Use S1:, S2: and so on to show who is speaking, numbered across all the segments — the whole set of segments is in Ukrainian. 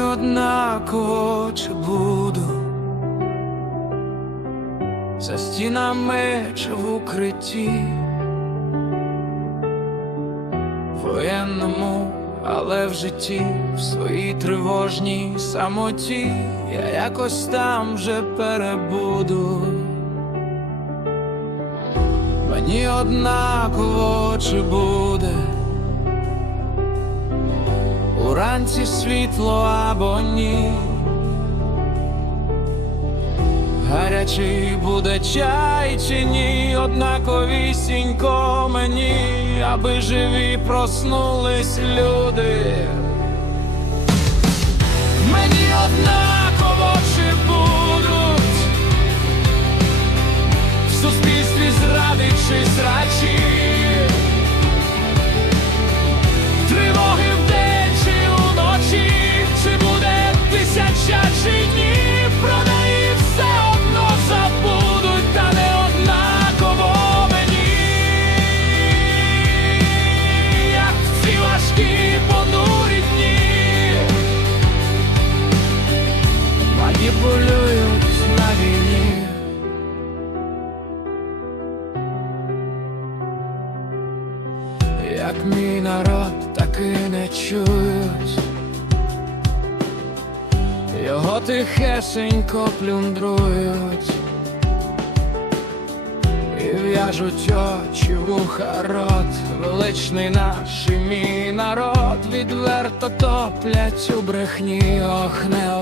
S1: однаково чи буду. За стінами чи в укритті, воєнному, але в житті, в своїй тривожній самоті, я якось там вже перебуду. Мені однаково чи буде уранці світло або ні. Гарячий буде чай чи ні, однаковісінько мені, аби живі проснулись люди. Мені однаково Як мій народ, так і не чують. Його тихесенько плюндрують. І в'яжуть очі вуха рот, величний наш і мій народ відверто топлять у брехні, ох, не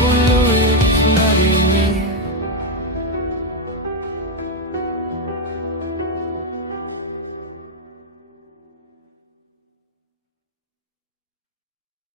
S1: Well